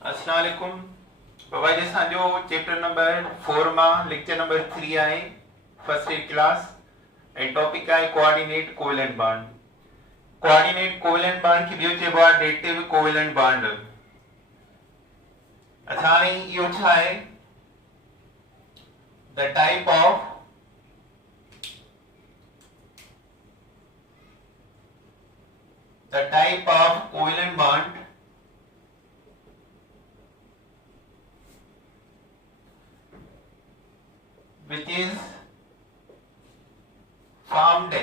अस्सलाम वालेकुम। बाबा जी असांजो चैप्टर नंबर 4 मां लेक्चर नंबर 3 आहे फर्स्ट ईयर क्लास ऐं टॉपिक आहे coordinate covalent bond. Coordinate covalent bond खे ॿियो चइबो आहे डेटिव कोवेलेंट बॉन्ड। अच्छा हाणे इहो छा आहे? The type of covalent bond which is formed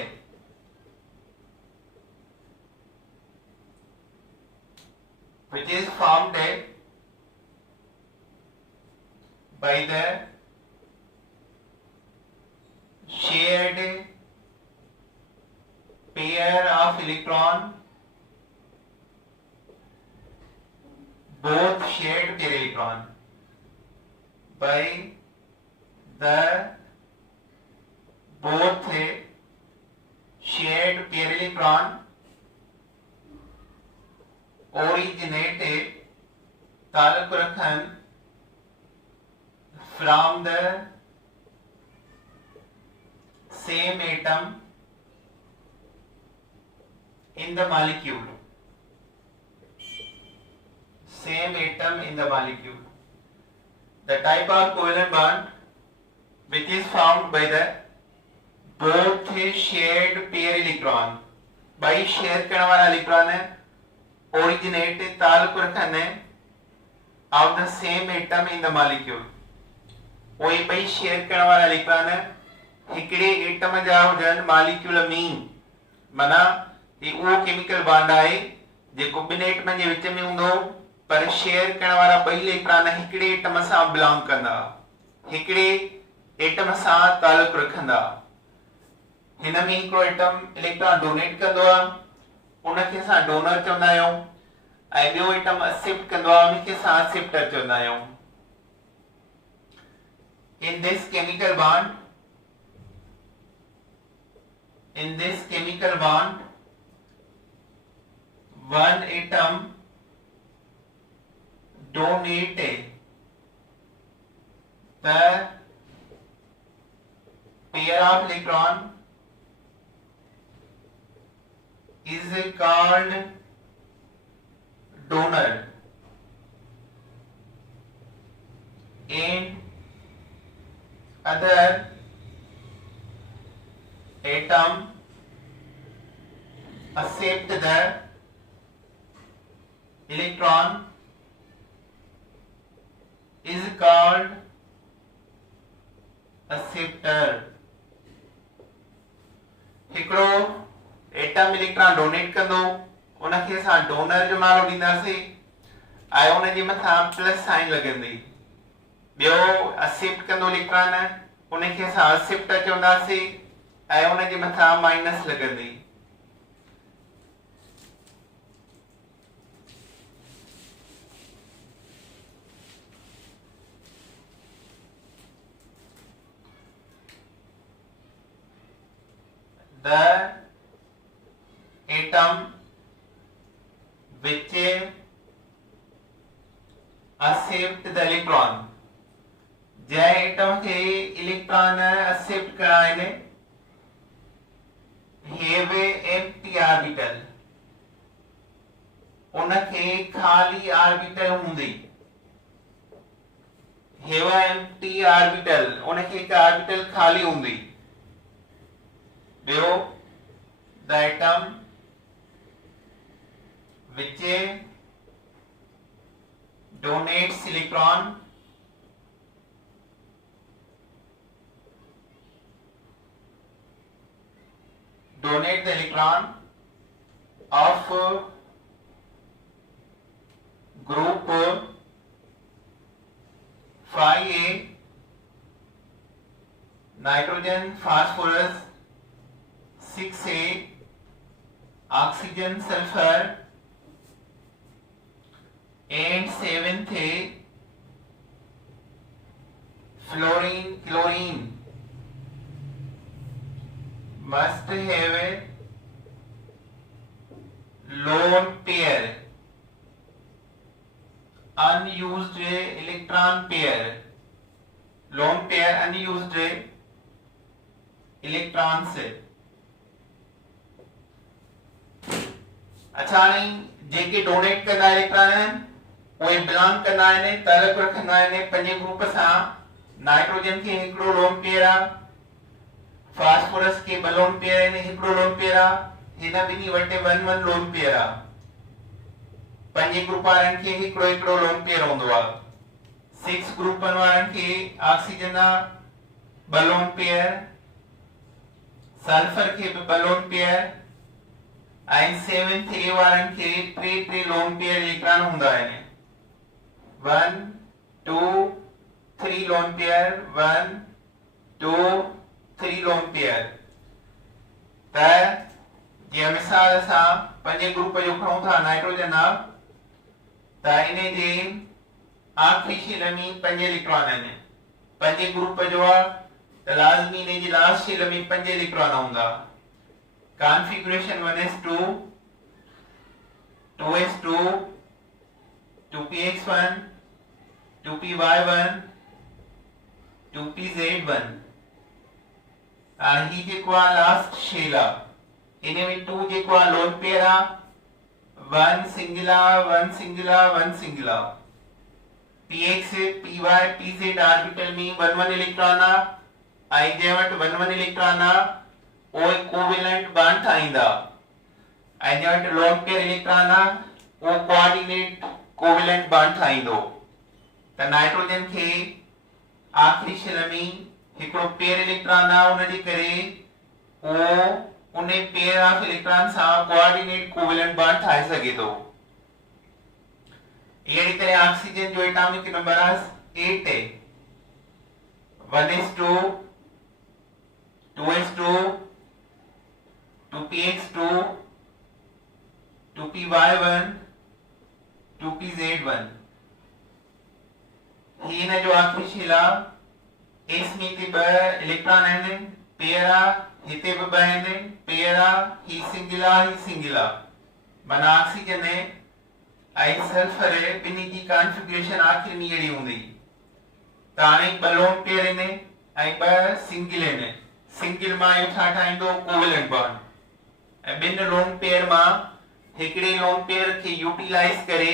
by the shared pair of electron, both shared pair electron, by the both shared pair electron originated ताल्लुक रखन from the same atom in the molecule. The type of covalent bond which is formed by the both shared pair electron, by share करने वाला इलेक्ट्रॉन है originate ताल्लुक रखने of the same atom in the molecule। वही भाई शेयर करने वाला इलेक्ट्रॉन है हिकड़े एटम जा हुजन मॉलिक्यूल में, माना ये वो केमिकल बॉन्ड आहे जेको ॿिनि एटमनि जे विच में हूंदो, पर शेयर करण वारा ॿई इलेक्ट्रॉन हिकड़े एटम सां बिलोंग कंदा, हिकड़े एटम सां ताल्लुक रखंदा। हिन में हिकिड़ो एटम इलेक्ट्रॉन डोनेट कंदो आहे, उनखे असां डोनर चवंदा आहियूं, ऐं ॿियो एटम एक्सेप्ट कंदो आहे, उनखे असां एक्सेप्टर चवंदा आहियूं। In this chemical bond, one atom donate the pair of electron is called donor, and other atom accept the electron is called acceptor। हिकिड़ो एटम इलेक्ट्रॉन डोनेट कंदो, उनखे असां डोनर जो नालो ॾींदासीं ऐं उनजे मथां प्लस साइन लॻंदी। ॿियो एक्सेप्ट कंदो इलेक्ट्रॉन, उनखे असां एक्सेप्टर चवंदासीं ऐं उनजे मथां माइनस लॻंदी। The atom which accept the electron, जै एटम खे इलेक्ट्रॉन एक्सेप्ट करा आहिनि, have empty orbital, उनखे खाली ऑर्बिटल हूंदी, have empty orbital, उनखे हिकु ऑर्बिटल खाली हूंदी। ॿियो the atom which donates electron donate the electron of group 5A, nitrogen, phosphorus, 6A, oxygen, sulfur, and 7th A, fluorine, chlorine, must have a lone pair unused electron pair, lone pair unused electrons से। अच्छा नहीं जेके डोनेट कंदा इलेक्ट्रॉन आहिनि उहे बिलोंग कंदा आहिनि तालुक रखंदा आहिनि पंजे ग्रुप सां। नाइट्रोजन खे हिकिड़ो लोन पेयर आहे, फास्फोरस खे ॿ लोन पेयर आहिनि, हिकिड़ो लोन पेयर आहे, हिन ॿिन्ही वटि 1-1 लोन पेयर आहे। पंजे ग्रुप वारनि खे हिकिड़ो हिकिड़ो लोन पेयर हूंदो आहे। 6 ग्रुपनि वारनि खे ऑक्सीजन आहे 2 लोन पेयर, सल्फर खे बि 2 लोन पेयर ऐं 7th A वारनि खे 3 लोन पेयर इलेक्ट्रॉन हूंदा आहिनि। 1 2 3 लोन पेयर, 1 2 3 लोन पेयर। त जीअं मिसाल सां पंजे ग्रुप जो खणूं था नाइट्रोजन आहे त इन जे आखिरी शेल में 5 इलेक्ट्रॉन आहिनि। पंजे ग्रुप जो आहे त लाज़मी इन जी लास्ट शेल में 5 इलेक्ट्रॉन हूंदा। Configuration 1s2 2s2 2px1 2py1 2pz1 और ही जेको आहे लास्ट शेल आहे इन में 2 जेको आहे लोन पेयर आहे 1 सिंगल आहे 1 सिंगल आहे 1 सिंगल आहे। px py pz ऑर्बिटल में 1-1 इलेक्ट्रॉन आहे ऐं जे वटि 1-1 इलेक्ट्रॉन आहे वो कोवेलेंट बॉन्ड ठाहींदा ऐं जे वटि लोन पेयर इलेक्ट्रॉन आहे वो कोऑर्डिनेट कोवेलेंट बॉन्ड ठाहींदो। त नाइट्रोजन खे आखिरी शेल में हिकिड़ो पेयर इलेक्ट्रॉन आहे उन जे करे वो उन पेयर ऑफ इलेक्ट्रॉन सां कोऑर्डिनेट कोवेलेंट बॉन्ड ठाहे सघे थो। अहिड़ी तरह ऑक्सीजन जो एटॉमिक नंबर आहे 8 है। 1s2 2s2 2px2 2py1 2pz1 ही न जो आखिरी शेल आहे इसमें ते 2 इलेक्ट्रॉन आहिनि पेयर आहे हिते बि 2 आहिनि पेयर आहे ही सिंगल आहे ही सिंगल आहे माना ऑक्सीजन ऐं सल्फर ॿिन्ही जी कॉन्फ़िगरेशन आखिर में अहिड़ी हूंदी। त हाणे 2 लोन पेयर आहिनि ऐं 2 सिंगल आहिनि। सिंगल मां इहो छा ठाहींदो कोवेलेंट बॉन्ड ऐं 2 लोन पेयर मां हिकिड़े लोन पेयर खे यूटिलाइज करे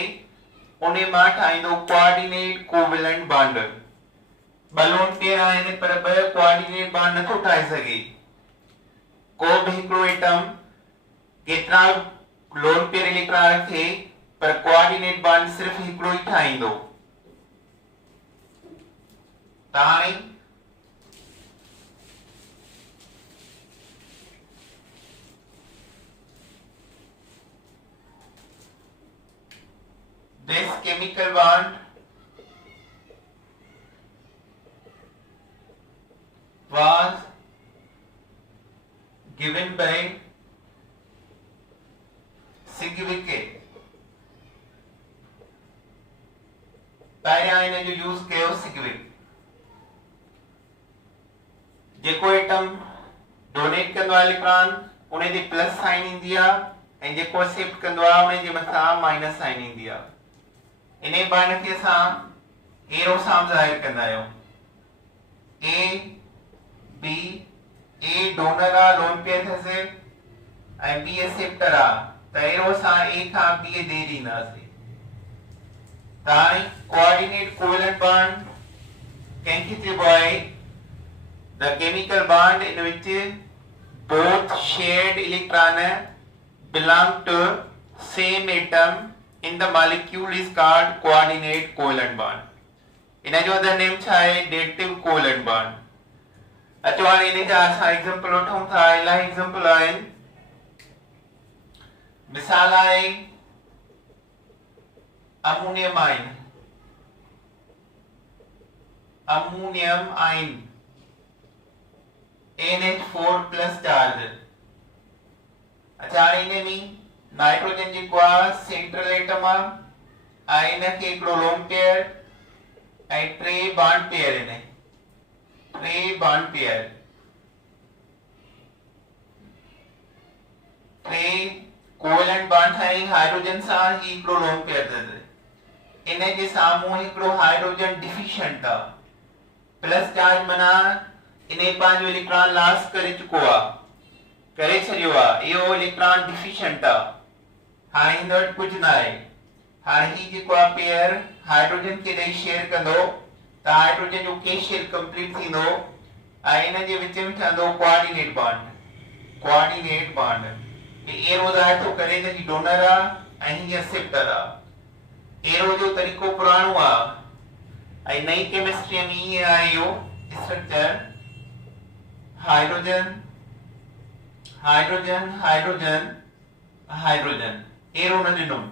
उन मां ठाहींदो coordinate covalent bond. 2 lone pair आहिनि पर 2 कोऑर्डिनेट बॉन्ड नथो ठाहे सघे। को बि हिकिड़ो एटम केतिरा लोन पेयर इलेक्ट्रॉन रखे पर कोऑर्डिनेट बॉन्ड सिर्फ हिकिड़ो ही ठाहींदो। त हाणे this chemical bond was given by Sigwick। पहिरियां हिन जो यूज़ कयो सिग्विक। जेको एटम डोनेट कंदो आहे इलेक्ट्रॉन उन जी प्लस साइन ईंदी आहे ऐं जेको एक्सेप्ट कंदो आहे उन जे मथां माइनस साइन ईंदी आहे। इन बॉन्ड खे असां एरो सां ज़ाहिर कंदा आहियूं। ए बी ए डोनर आहे लोन पेयर अथसि ऐं बी एक्सेप्टर आहे त एरो सां ए खां बी ॾे ॾींदासीं। त हाणे कोऑर्डिनेट कोवेलेंट बॉन्ड कंहिंखे चइबो आहे the chemical bond in which both shared electron belong to same atom in the molecule is called coordinate covalent bond। इन जो अदर नेम छा आहे डेटिव कोवेलेंट बॉन्ड। अचो हाणे इन जा असां एग्जांपल वठूं था। इलाही एग्जांपल आहिनि। मिसाल आहे ammonium ion. Ammonium ion NH4 plus charge. अच्छा इन में नाइट्रोजन जेको आहे सेंट्रल एटम आहे ऐं इन खे हिकिड़ो लोन पेयर ऐं 3 बॉन्ड पेयर आहिनि। 3 बॉन्ड पेयर 3 कोवेलेंट बॉन्ड ठाही हाइड्रोजन सां ही हिकिड़ो लोन पेयर अथसि। इन जे साम्हूं हिकिड़ो हाइड्रोजन डिफिशिएंट आहे, प्लस चार्ज माना इन पंहिंजो इलेक्ट्रॉन लॉस करे चुको आहे, करे छॾियो आहे, इहो इलेक्ट्रॉन डिफिशिएंट आहे। हाणे हिन वटि कुझु न आहे। हाणे ही जेको आहे पेयर हाइड्रोजन खे ॾेई शेयर कंदो त हाइड्रोजन जो के शेयर कंप्लीट थींदो ऐं इन जे विच में ठहंदो coordinate bond. Coordinate bond arrow ज़ाहिर थो करे त ही डोनर आहे ऐं ही एक्सेप्टर आहे। एरो जो तरीक़ो पुराणो आहे ऐं नई केमिस्ट्री में ईअं आहे इहो structure hydrogen hydrogen hydrogen hydrogen, arrow न ॾिनुमि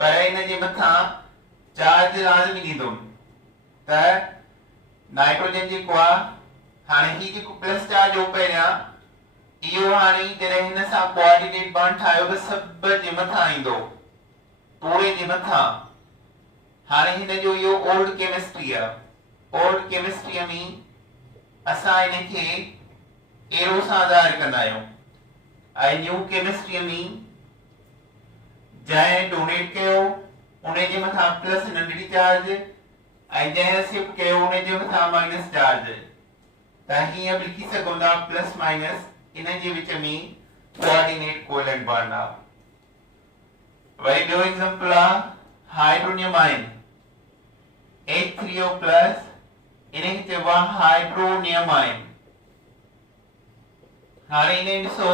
पर इन जे मथां चार्ज लाज़मी ॾींदुमि त नाइट्रोजन जेको आहे हाणे ही जेको प्लस चार्ज हो पहिरियां इहो हाणे जॾहिं हिन सां कोऑर्डिनेट बॉन्ड ठाहियो त सभ जे मथां ईंदो, पूरे जे मथां। हाणे हिन जो इहो ओल्ड केमिस्ट्री आहे। ओल्ड केमिस्ट्रीअ में असां इन खे एरो सां ज़ाहिर कंदा आहियूं ऐं न्यू केमिस्ट्रीअ में जंहिं डोनेट कयो उन जे मथां प्लस नंढड़ी चार्ज ऐं जंहिं एक्सेप्ट कयो उन जे मथां माइनस चार्ज, त हीअं बि लिखी सघूं था प्लस माइनस इन जे विच में कोऑर्डिनेट कोवेलेंट बॉन्ड आहे। वरी ॿियो एग्जांपल आहे हाइड्रोनियम आयन H3O प्लस, इन खे चइबो आहे हाइड्रोनियम आयन। हाणे इन ॾिसो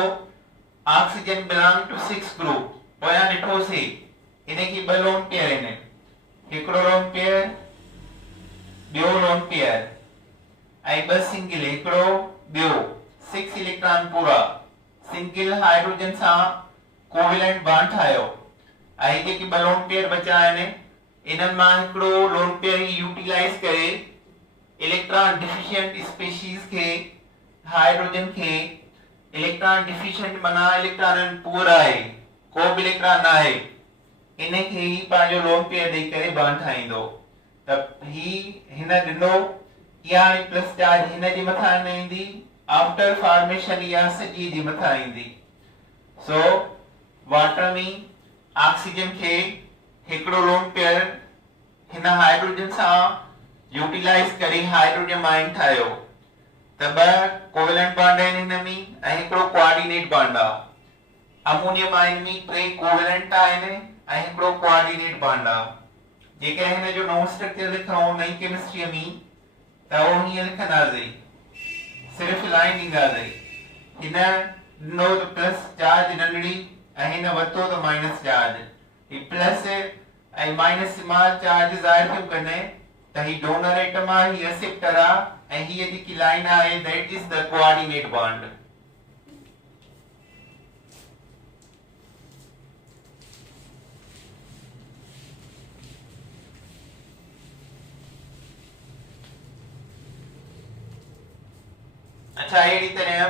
ऑक्सीजन बिलोंग टू 6 ग्रुप, पोयां ॾिठोसीं इन खे ॿ लोन पेयर आहिनि, हिकिड़ो लोन पेयर ॿियो लोन पेयर ऐं ॿ सिंगल, हिकिड़ो ॿियो 6 इलेक्ट्रॉन पूरा सिंगल हाइड्रोजन सां कोवेलेंट बॉन्ड ठाहियो ऐं जेके ॿ लोन पेयर बचा आहिनि इन्हनि मां हिकिड़ो लोन पेयर यूटिलाइज करे इलेक्ट्रॉन डिफिशिएंट स्पीशीज खे हाइड्रोजन खे इलेक्ट्रॉन डिफिशिएंट माना इलेक्ट्रॉन पूर आहे, को बि इलेक्ट्रॉन न आहे, इन खे ही पंहिंजो लोन पेयर ॾेई करे बॉन्ड ठाहींदो त ही हिन ॾिनो या हाणे प्लस चार्ज हिन जे मथां न ईंदी, आफ्टर फॉर्मेशन या सॼी जे मथां ईंदी। सो वाटर में ऑक्सीजन खे हिकिड़ो लोन पेयर हिन हाइड्रोजन सां यूटिलाइज करे हाइड्रोनियम आयन ठाहियो त ॿ कोवेलेंट बॉन्ड आहिनि हिन में ऐं हिकिड़ो कोऑर्डिनेट बॉन्ड आहे। अमोनियम आयन में 3 कोवेलेंट आहिनि ऐं हिकिड़ो कोऑर्डिनेट बॉन्ड आहे। जेके हिन जो नओं स्ट्रक्चर लिखूं नई केमिस्ट्री में त उहो हीअं लिखंदासीं, सिर्फ़ लाइन ॾींदासीं, हिन ॾिनो त प्लस चार्ज नंढड़ी ऐं हिन वरितो त माइनस चार्ज, ही प्लस ऐं माइनस स्मॉल चार्ज ज़ाहिर थियूं कनि त ही डोनर एटम आहे, ही एक्सेप्टर आहे ऐं हीअ जेकी लाइन आहे that is the coordinate bond. अच्छा अहिड़ी तरह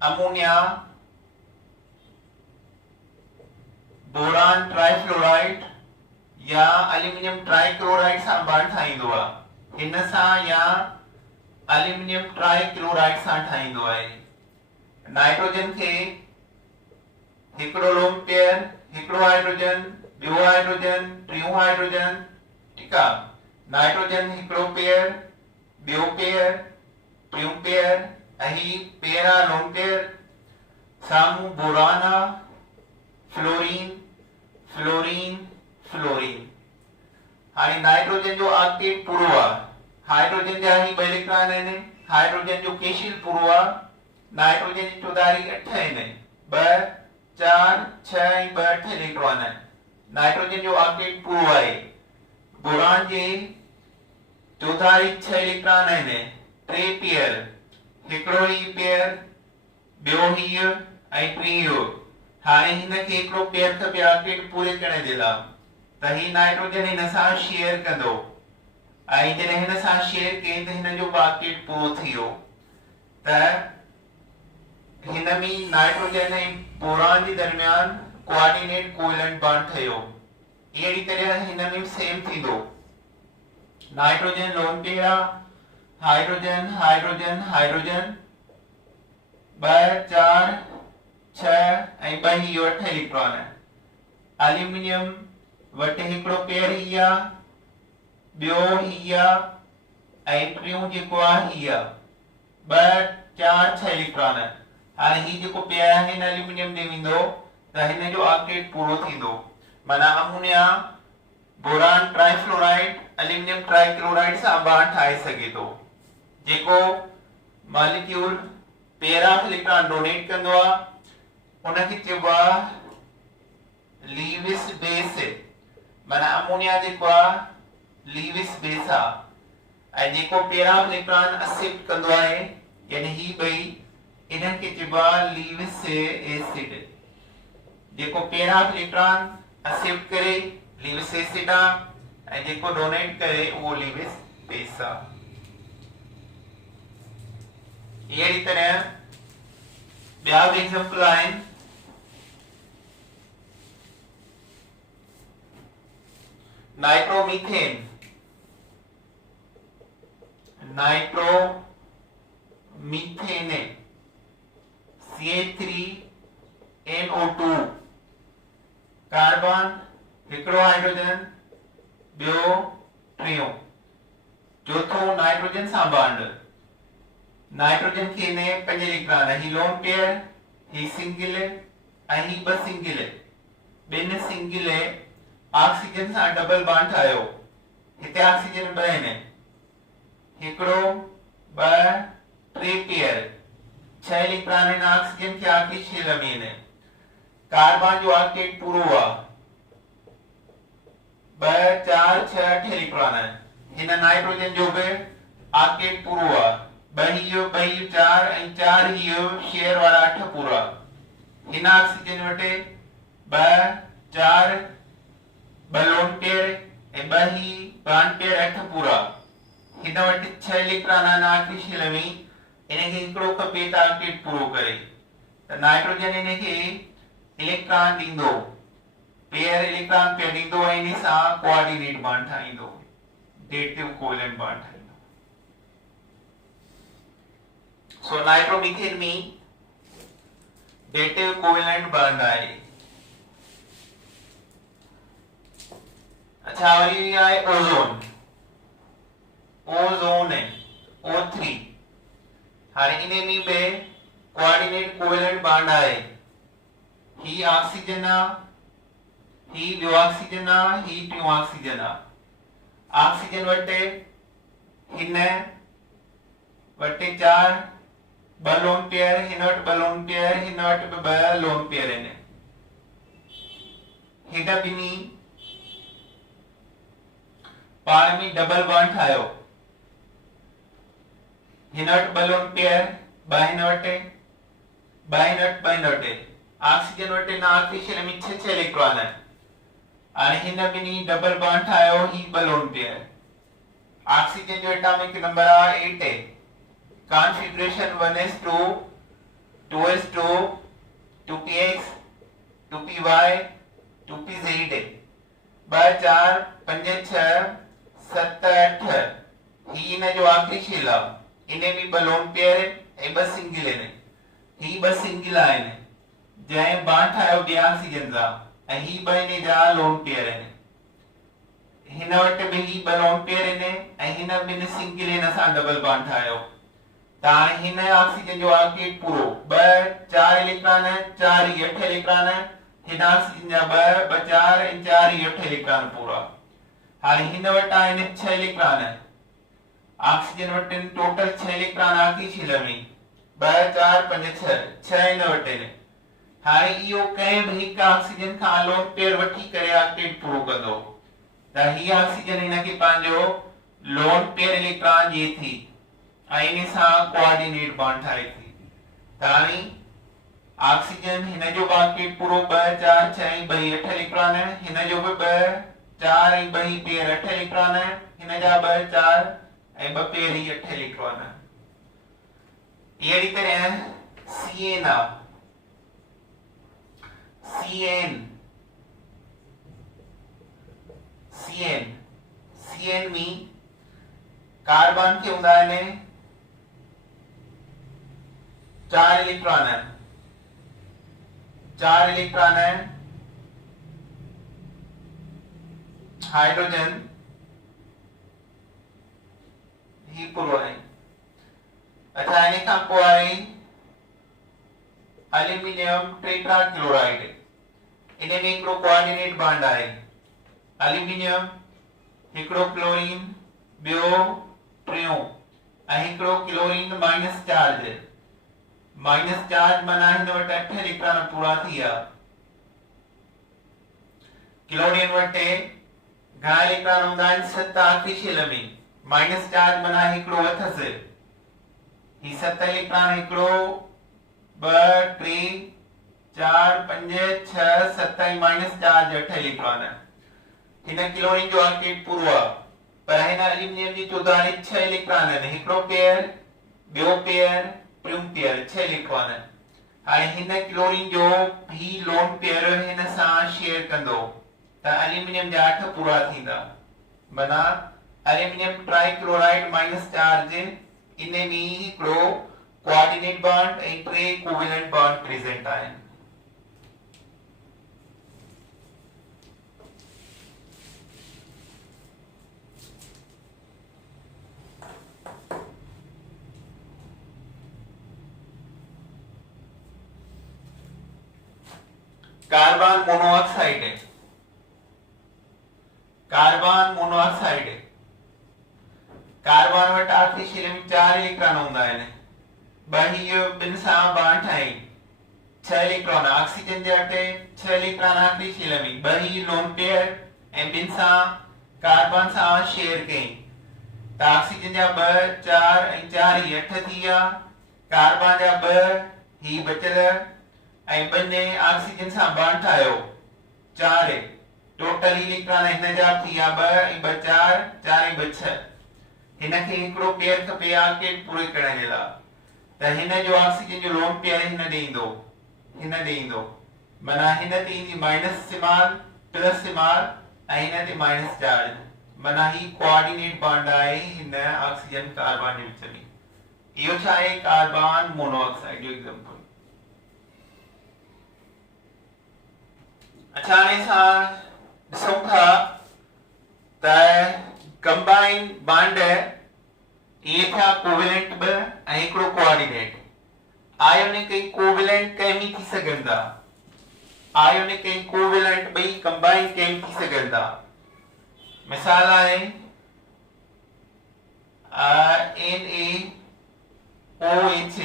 अमोनिया बोरान ट्राइफ्लोराइड या एल्यूमिनियम ट्राइक्लोराइड सां बॉन्ड ठाहींदो आहे, हिन सां या एल्यूमिनियम ट्राइक्लोराइड सां ठाहींदो आहे। नाइट्रोजन खे हिकिड़ो लोन पेयर, हिकिड़ो हाइड्रोजन, ॿियो हाइड्रोजन, टियों हाइड्रोजन, ठीकु आहे, नाइट्रोजन हिकिड़ो पेयर, ॿियो पेयर, टियों पेयर ऐं ही पेयर आहे लोन पेयर, साम्हूं बोरान आहे, फ्लोरीन फ्लोरीन फ्लोरीन। हाणे नाइट्रोजन जो ऑक्टेट पूरो आहे, हाइड्रोजन जा ही 2 इलेक्ट्रॉन आहिनि, हाइड्रोजन जो केशियल पूरो आहे, नाइट्रोजन जी चौधारी 8 आहिनि, 2 4 6 ऐं 2 8 इलेक्ट्रॉन आहिनि, नाइट्रोजन जो ऑक्टेट पूरो आहे। बोरान जे चौधारी 6 इलेक्ट्रॉन आहिनि, 3 पेयर, हिकिड़ो ही पेयर, ॿियो हीअ ऐं टीं। हाणे हिन खे हिकिड़ो पेयर खपे ऑक्टेट पूरे करण जे लाइ, त ही नाइट्रोजन हिन सां शेयर कंदो ऐं जॾहिं हिन सां शेयर कई त हिन जो ऑक्टेट पूरो थी वियो, त हिन में नाइट्रोजन ऐं बोरान जे दरमियान कोऑर्डिनेट कोवेलेंट बॉन्ड ठहियो। अहिड़ी तरह हिन में सेम थींदो, नाइट्रोजन लोन पेयर आहे, हाइड्रोजन हाइड्रोजन हाइड्रोजन 2 4 6 ऐं 2 ही 8 इलेक्ट्रॉन है। एल्यूमिनियम वटि हिकिड़ो पेयर ही आहे, ॿियो ही आहे, ऐं टियों जेको आहे ही आहे। 2 4 6 इलेक्ट्रॉन। हाणे ही जेको पेयर आहे हिन एल्यूमिनियम ॾे वेंदो त हिन जो ऑक्टेट पूरो थींदो। माना ammonia boron trifluoride aluminium trichloride सां बॉन्ड ठाहे सघे थो। जेको molecule pair of electron donate कंदो आहे उनखे चइबो आहे लीविस बेस। माना अमोनिया जेको आहे लीविस बेस आहे, ऐं जेको पेयर ऑफ इलेक्ट्रॉन एक्सेप्ट कंदो आहे यानी ही ॿई इन्हनि खे चइबो आहे लीविस एसिड। जेको पेयर ऑफ इलेक्ट्रॉन एक्सेप्ट करे लीविस एसिड आहे, ऐं जेको डोनेट करे उहो लीविस बेस आहे। अहिड़ी तरह ॿिया बि एग्जाम्पल आहिनि। नाइट्रोमीथेन, CH3NO2 कार्बन हिकिड़ो हाइड्रोजन ॿियो टियों चौथो नाइट्रोजन सां बॉन्ड। नाइट्रोजन खे ने 5 इलेक्ट्रॉन, ही लोन पेयर, ही सिंगल ऐं ही 2 सिंगल। ॿिनि सिंगल ऑक्सीजन सां डबल बॉन्ड ठाहियो। हिते ऑक्सीजन 2 आहिनि, हिकिड़ो 2 3 पेयर 6 इलेक्ट्रॉन आहिनि ऑक्सीजन खे आखिरी शेल में आहिनि। कार्बन जो ऑक्टेट पूरो आहे 2 4 6 8 इलेक्ट्रॉन। हिन नाइट्रोजन जो भी ऑक्टेट पूरो आहे 2 4 ऐं 4 ही शेयर वारा 8 पूरा। हिन ऑक्सीजन वटे 2 4 लोन पेयर ऐं 2 ही बॉन्ड पेयर 8 पूरा। हिन वटि 6 इलेक्ट्रॉन आहिनि आखिरी शेल में, इनखे हिकिड़ो खपे त ऑक्टेट पूरो करे। त नाइट्रोजन इनखे इलेक्ट्रॉन ॾींदो, पेयर इलेक्ट्रॉन पेयर ॾींदो ऐं इन सां कोऑर्डिनेट बॉन्ड ठाहींदो, डेटिव कोवेलेंट बॉन्ड ठाहींदो। So nitromethane में dative covalent bond आहे। अच्छा वरी आहे ओजोन। ओजोन है O3। हाणे इने में बे कोऑर्डिनेट कोवेलेंट बॉन्ड आहे। ही ऑक्सीजन आ, ही ॿियो ऑक्सीजन आ, ही टियों ऑक्सीजन आ। ऑक्सीजन वटे हिन वटे 4 2 लोन पेयर, हिन वटि 2 लोन पेयर, हिन वटि 2 लोन पेयर आहिनि। हिन ॿिन्ही पाण में डबल बॉन्ड ठाहियो। हिन वटि 2 लोन पेयर, 2 हिन वटि, 2 हिन वटि, 2 हिन वटि। ऑक्सीजन वटि न आखिरी शेल में 6 इलेक्ट्रॉन आहिनि। हाणे हिन ॿिन्ही डबल बॉन्ड ठाहियो, ही 2 लोन पेयर। ऑक्सीजन जो एटॉमिक नंबर आहे 8 है। Configuration 1s2 2s2 2px 2py 2pz 2 4 5 6 7 8। ही इन जो आखिरी शेल आहे। इने में 2 लोन पेयर ऐं 2 सिंगल आहिनि। ही 2 सिंगल आहिनि जंहिं बॉन्ड ठाहियो ॿिए ऑक्सीजन सां, ऐं ही 2 इन जा लोन पेयर आहिनि। हिन वटि बि ही 2 लोन पेयर आहिनि ऐं हिन ॿिनि सिंगल हिन सां डबल बॉन्ड ठाहियो। त हाणे हिन ऑक्सीजन जो ऑक्टेट पूरो 2 4 इलेक्ट्रॉन 4 ही 8 इलेक्ट्रॉन। हिन ऑक्सीजन जा 2 4 ऐं 4 ही 8 इलेक्ट्रॉन पूरा। हाणे हिन वटि आहिनि 6 इलेक्ट्रॉन। ऑक्सीजन वटि टोटल 6 इलेक्ट्रॉन आखिरी शेल में 2 4 5 6 हिन वटि आहिनि। हाणे इहो कंहिं बि हिकु ऑक्सीजन खां लोन पेयर वठी करे ऑक्टेट पूरो कंदो त ही ऑक्सीजन हिनखे पंहिंजो लोन पेयर इलेक्ट्रॉन ॾिए थी ऐं इन सां कोऑर्डिनेट बॉन्ड ठाहे थी। त हाणे ऑक्सीजन हिन जो ऑक्टेट पूरो 2 4 6 ऐं 2 8 इलेक्ट्रॉन। हिन जो भी 2 4 ऐं 2 पेयर 8 इलेक्ट्रॉन। हिन जा 2 4 ऐं 2 पेयर ही 8 इलेक्ट्रॉन। अहिड़ी तरह CN आ। CN में कार्बन के हूंदा आहिनि 4 इलेक्ट्रॉन। 4 इलेक्ट्रॉन हाइड्रोजन ही पूरो है। अच्छा इन खां पोइ आहे एल्यूमिनियम टेट्राक्लोराइड। इन में हिकिड़ो कोऑर्डिनेट बॉन्ड आहे एल्यूमिनियम, हिकिड़ो क्लोरीन, ॿियो टियों ऐं हिकिड़ो chlorine minus charge. Minus charge माना हिन वटि 8 इलेक्ट्रॉन पूरा थी विया। क्लोरीन वटि घणा इलेक्ट्रॉन हूंदा आहिनि? 7 आखिरी शेल में। माइनस चार्ज माना हिकिड़ो अथसि, ही 7 इलेक्ट्रॉन हिकिड़ो 2 3 4 5 6 7 ऐं माइनस चार्ज 8 इलेक्ट्रॉन। हिन क्लोरीन जो ऑर्बिट पूरो आहे, पर हिन एल्यूमिनियम जी चौधारी 6 इलेक्ट्रॉन आहिनि, हिकिड़ो पेयर, ॿियो पेयर, टियों पेयर, 6 इलेक्ट्रॉन। हाणे हिन क्लोरीन जो ही लोन पेयर हिन सां शेयर कंदो त एल्यूमिनियम जा 8 पूरा थींदा। माना aluminium trichloride minus charge in में हिकिड़ो कोऑर्डिनेट बॉन्ड ऐं 3 कोवेलेंट बॉन्ड प्रेजेंट आहिनि। कार्बन मोनोऑक्साइड है। कार्बन मोनोऑक्साइड है। कार्बन वटि आखिरी शेल में 4 इलेक्ट्रॉन हूंदा आहिनि, ॿिनि सां बॉन्ड ठाही 6 इलेक्ट्रॉन। ऑक्सीजन जे वटि 6 इलेक्ट्रॉन आखिरी शेल में, ॿई लोन पेयर ऐं ॿिनि सां कार्बन सां शेयर कई त ऑक्सीजन जा 2 4 ऐं 4 ही 8 थी विया। कार्बन जा 2 ही बचियल ऐं 2 ऑक्सीजन सां बॉन्ड ठाहियो 4। टोटल इलेक्ट्रॉन हिन जा थी विया 2 ऐं 2 4 4 ऐं 2 6। हिन खे हिकिड़ो पेयर खपे ऑर्बिट पूरे करण जे लाइ, त हिन जो ऑक्सीजन जो लोन पेयर हिन ॾे ईंदो। माना हिन ते ईंदी माइनस सिमाल प्लस सिमाल ऐं हिन ते माइनस चार्ज। माना ही कोऑर्डिनेट बॉन्ड आहे हिन ऑक्सीजन कार्बन जे विच में। इहो छा आहे? कार्बन मोनोऑक्साइड जो एग्जांपल। अच्छा हाणे असां ॾिसूं था त कंबाइन बॉन्ड ये था कोवेलेंट ब ऐं हिकिड़ो कोऑर्डिनेट। आयोनिक ऐं कोवेलेंट कंहिं में थी सघनि था। आयोनिक ऐं कोवेलेंट ॿई कंबाइन कंहिं थी सघनि था। मिसाल आहे NaOH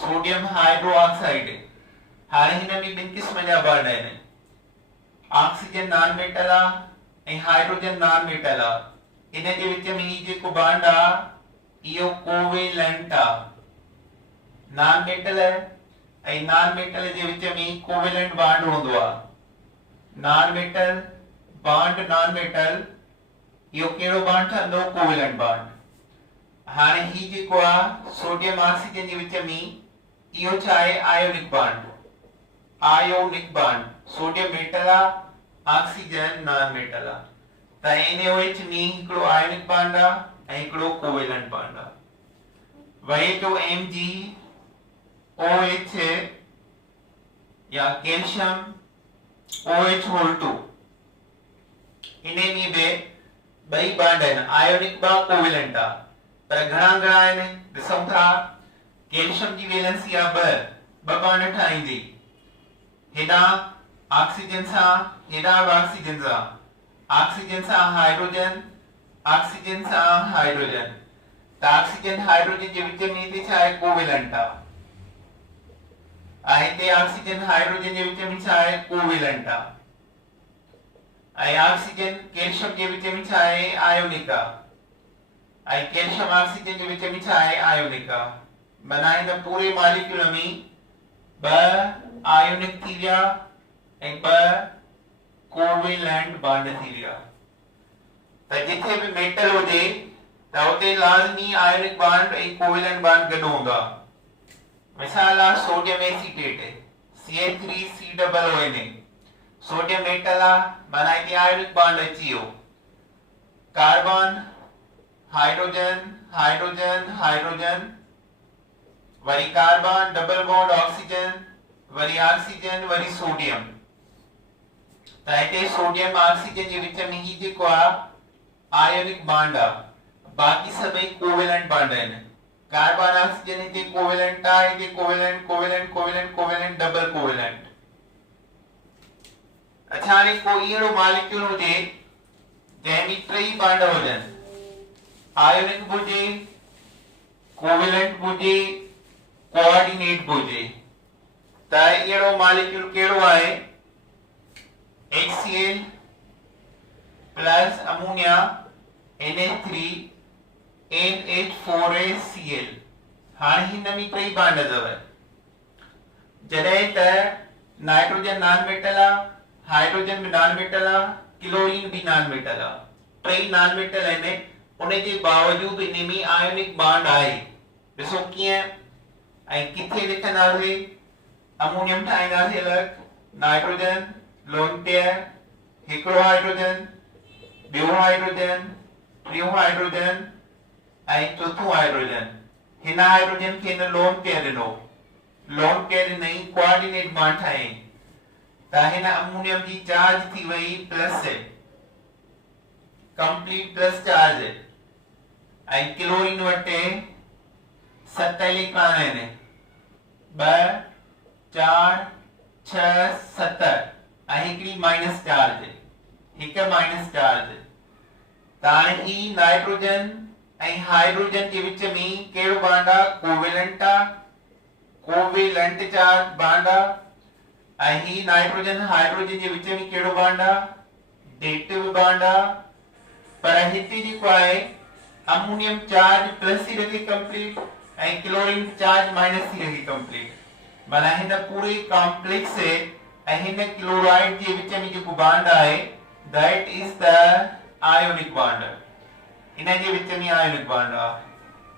सोडियम हाइड्रो ऑक्साइड। हाणे हिन में 2 किस्म जा बॉन्ड आहिनि, ऑक्सीजन नॉन मेटल आहे ऐं हाइड्रोजन नॉन मेटल आहे। इन जे विच में ही जेको बॉन्ड आहे इहो कोवेलेंट आहे। नॉन मेटल ऐं नॉन मेटल जे विच में कोवेलेंट बॉन्ड हूंदो आहे। Non metal bond non metal इहो कहिड़ो बॉन्ड ठहंदो? Covalent bond. हाणे ही जेको आहे सोडियम ऑक्सीजन जे विच में इहो छा आहे? Ionic bond. Ionic bond, sodium metal आहे, ऑक्सीजन नॉन मेटल आहे, त NaOH में हिकिड़ो आयोनिक बॉन्ड आहे ऐं हिकिड़ो कोवेलेंट बॉन्ड आहे। वही तो MgOH या कैल्शियम OH2 इने में बि ॿई बॉन्ड आहिनि, आयोनिक बा कोवेलेंट आहे, पर घणा आहिनि ॾिसूं था। कैल्शियम जी वैलेंसी आहे 2 बॉन्ड ठाहींदी, हेॾां ऑक्सीजन सां हेॾां ऑक्सीजन सां, ऑक्सीजन सां हाइड्रोजन, ऑक्सीजन सां हाइड्रोजन, त ऑक्सीजन हाइड्रोजन जे विच में हिते छा आहे? कोवेलेंट आहे। ऐं हिते ऑक्सीजन हाइड्रोजन जे विच में छा आहे? कोवेलेंट आहे। ऐं ऑक्सीजन कैल्शियम जे विच में छा आहे? आयोनिक आहे। ऐं कैल्शियम ऑक्सीजन जे विच में छा आहे? आयोनिक आहे। माना हिन पूरे मॉलिक्यूल में 2 आयोनिक थी विया ऐं 2 कोवेलेंट बॉन्ड थी विया। त जिथे भी मेटल हुजे त उते लाज़मी आयोनिक बॉन्ड ऐं कोवेलेंट बॉन्ड गॾु हूंदा। मिसाल आहे sodium acetate CH3COONA, sodium metal आहे, माना हिते आयोनिक बॉन्ड अची वियो। Carbon, hydrogen, hydrogen, hydrogen, worry carbon, double bond oxygen, worry oxygen, worry sodium. त त हिते सोडियम ऑक्सीजन जे विच में ही जेको आहे आयोनिक बॉन्ड आहे, बाक़ी सभई कोवेलेंट बॉन्ड आहिनि। कार्बन ऑक्सीजन हिते कोवेलेंट आहे, हिते covalent covalent covalent covalent double covalent. अच्छा, हाणे कोई अहिड़ो मॉलिक्यूल हुजे जंहिंमें टई बॉन्ड हुजनि, आयोनिक बि हुजे, कोवेलेंट बि हुजे, कोऑर्डिनेट बि हुजे, त अहिड़ो मॉलिक्यूल कहिड़ो आहे? HCl plus ammonia NH3 NH4Cl। हाणे हिन में टई बॉन्ड अथव, जॾहिं त नाइट्रोजन नॉन मेटल आहे, हाइड्रोजन भी नॉन मेटल आहे, क्लोरीन भी नॉन मेटल आहे, टई नॉन मेटल आहिनि, उन जे बावजूद इन में आयोनिक बॉन्ड आहे। ॾिसो कीअं ऐं किथे लिखंदासीं, अमोनियम ठाहींदासीं अलॻि, नाइट्रोजन लोन पेयर, हिकिड़ो हाइड्रोजन, ॿियो हाइड्रोजन, टियों हाइड्रोजन ऐं चौथों हाइड्रोजन। हिन हाइड्रोजन खे हिन लोन पेयर ॾिनो, लोन पेयर ॾिनई, कोऑर्डिनेट बॉन्ड ठाही, त हिन अमोनियम जी चार्ज थी वई प्लस, कंप्लीट प्लस चार्ज, ऐं क्लोरीन वटि 7 इलेक्ट्रॉन आहिनि, 2 4 6 7 ऐं हिकिड़ी माइनस चार्ज, हिकु माइनस चार्ज। त हाणे ही नाइट्रोजन ऐं हाइड्रोजन जे विच में कहिड़ो बॉन्ड आहे? कोवेलेंट आहे, कोवेलेंट चार्ज बॉन्ड आहे। ऐं ही नाइट्रोजन हाइड्रोजन जे विच में कहिड़ो बॉन्ड आहे? डेटिव बॉन्ड आहे। पर हिते जेको आहे अमोनियम चार्ज प्लस थी रखे कंप्लीट ऐं क्लोरीन चार्ज माइनस थी रखे कंप्लीट, माना हिन पूरे कॉम्प्लेक्स ऐं हिन क्लोराइड जे विच में जेको बॉन्ड आहे that is the ionic bond. इन जे विच में आयोनिक बॉन्ड आहे,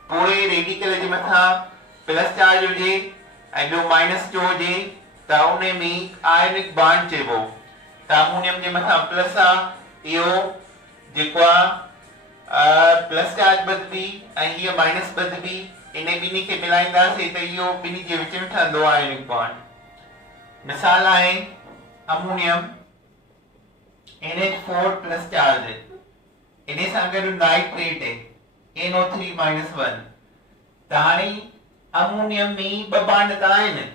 पूरे रेडिकल जे मथां प्लस चार्ज हुजे ऐं ॿियो माइनस जो हुजे त उन में आयोनिक बॉन्ड चइबो। त अमोनियम जे मथां प्लस आहे, इहो जेको आहे प्लस चार्ज बदबी ऐं हीअ माइनस बदबी, इन ॿिन्ही खे मिलाईंदासीं त इहो ॿिन्ही जे विच में ठहंदो आहे आयोनिक बॉन्ड। मिसाल आहे अमोनियम NH4 प्लस चार्ज, इन सां गॾु नाइट्रेट NO3-1। त हाणे अमोनियम में ॿ बॉन्ड त आहिनि,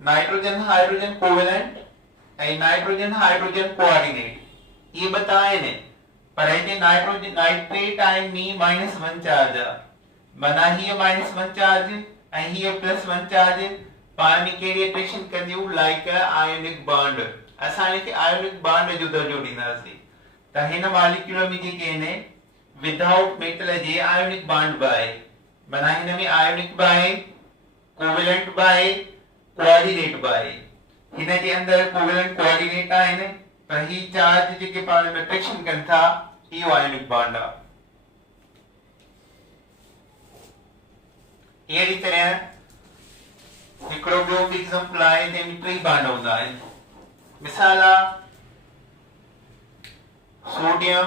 नाइट्रोजन हाइड्रोजन कोवेलेंट ऐं नाइट्रोजन हाइड्रोजन कोऑर्डिनेट, इहे ॿ त आहिनि, पर हिते नाइट्रोजन नाइट्रेट आयन में -1 चार्ज आहे, माना हीअ -1 चार्ज ऐं हीअ +1 चार्ज पाण में कहिड़ी अट्रैक्शन कंदियूं? Like ionic bond. असां हिनखे आयोनिक बॉन्ड जो दर्जो ॾींदासीं। त हिन मॉलिक्यूल में जेके आहिनि विदाउट मेटल जे आयोनिक बॉन्ड बि आहे, माना हिन में आयोनिक बि आहे, कोवेलेंट बि आहे, कोऑर्डिनेट बि आहे। हिन जे अंदरि कोवेलेंट कोऑर्डिनेट आहिनि, पर ही चार्ज जेके पाण में अट्रैक्शन कनि था इहो आयोनिक बॉन्ड आहे। अहिड़ी तरह हिकिड़ो ॿियो बि एग्जांपल आहे जंहिंमें 3 बॉन्ड हूंदा आहिनि। मिसाल आहे सोडियम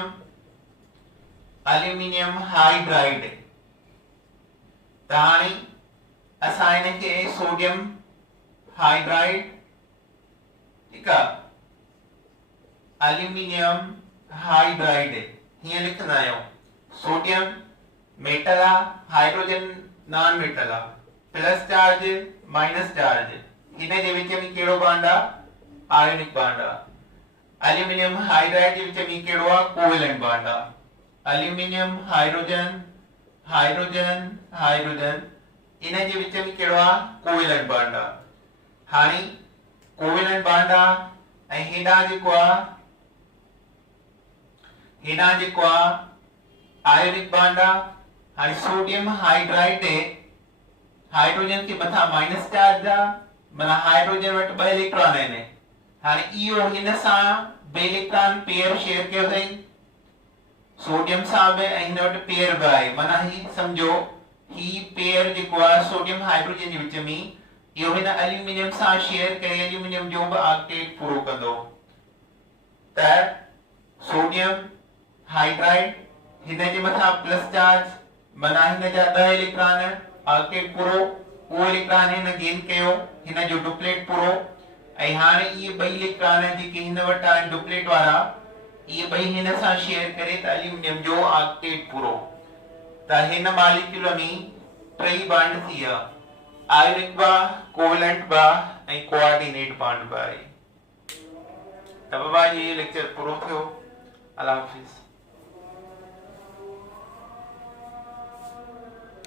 एल्यूमिनियम हाइड्राइड। त हाणे असां हिनखे सोडियम हाइड्राइड, ठीकु आहे, एल्यूमिनियम हाइड्राइड हीअं लिखंदा आहियूं। सोडियम मेटल आहे, हाइड्रोजन नॉन मेटल आहे, प्लस चार्ज माइनस चार्ज, हिन जे विच में कहिड़ो बॉन्ड आहे? आयोनिक बॉन्ड आहे। एल्यूमिनियम हाइड्राइड जे विच में कहिड़ो आहे? कोवेलेंट बॉन्ड आहे। एल्यूमिनियम हाइड्रोजन हाइड्रोजन हाइड्रोजन, इन जे विच में कहिड़ो आहे? कोवेलेंट बॉन्ड आहे। हाणे कोवेलेंट बॉन्ड आहे ऐं हेॾां जेको आहे आयोनिक बॉन्ड आहे। हाणे सोडियम हाइड्राइड हाइड्रोजन के मथा माइनस चार्ज आहे, माना हाइड्रोजन वटि 2 इलेक्ट्रॉन आहिनि। हाणे इहो हिन सां 2 इलेक्ट्रॉन पेयर शेयर कयो अथई, सोडियम सां बि ऐं हिन वटि पेयर बि आहे, माना ही सम्झो ही पेयर जेको आहे सोडियम हाइड्रोजन जे विच में, इहो हिन एल्यूमिनियम सां शेयर करे एल्यूमिनियम जो बि ऑक्टेट पूरो कंदो। त सोडियम हाइड्राइड हिन जे मथां प्लस चार्ज, माना हिन जा 2 इलेक्ट्रॉन ऑक्टेट पूरो, उहो इलेक्ट्रॉन हिन गेन कयो, हिन जो डुप्लेट पूरो, ऐं हाणे इहे ॿई इलेक्ट्रॉन जेके हिन वटि आहिनि डुप्लेट वारा, इहे ॿई हिन सां शेयर करे त एल्यूमिनियम जो ऑक्टेट पूरो। त हिन मॉलिक्यूल में टई बॉन्ड थी विया, आयोनिक बा, कोवेलेंट बा ऐं कोऑर्डिनेट बॉन्ड बा आहे। त बाबा ये लेक्चर पूरो थियो। अल्लाह हाफिज़।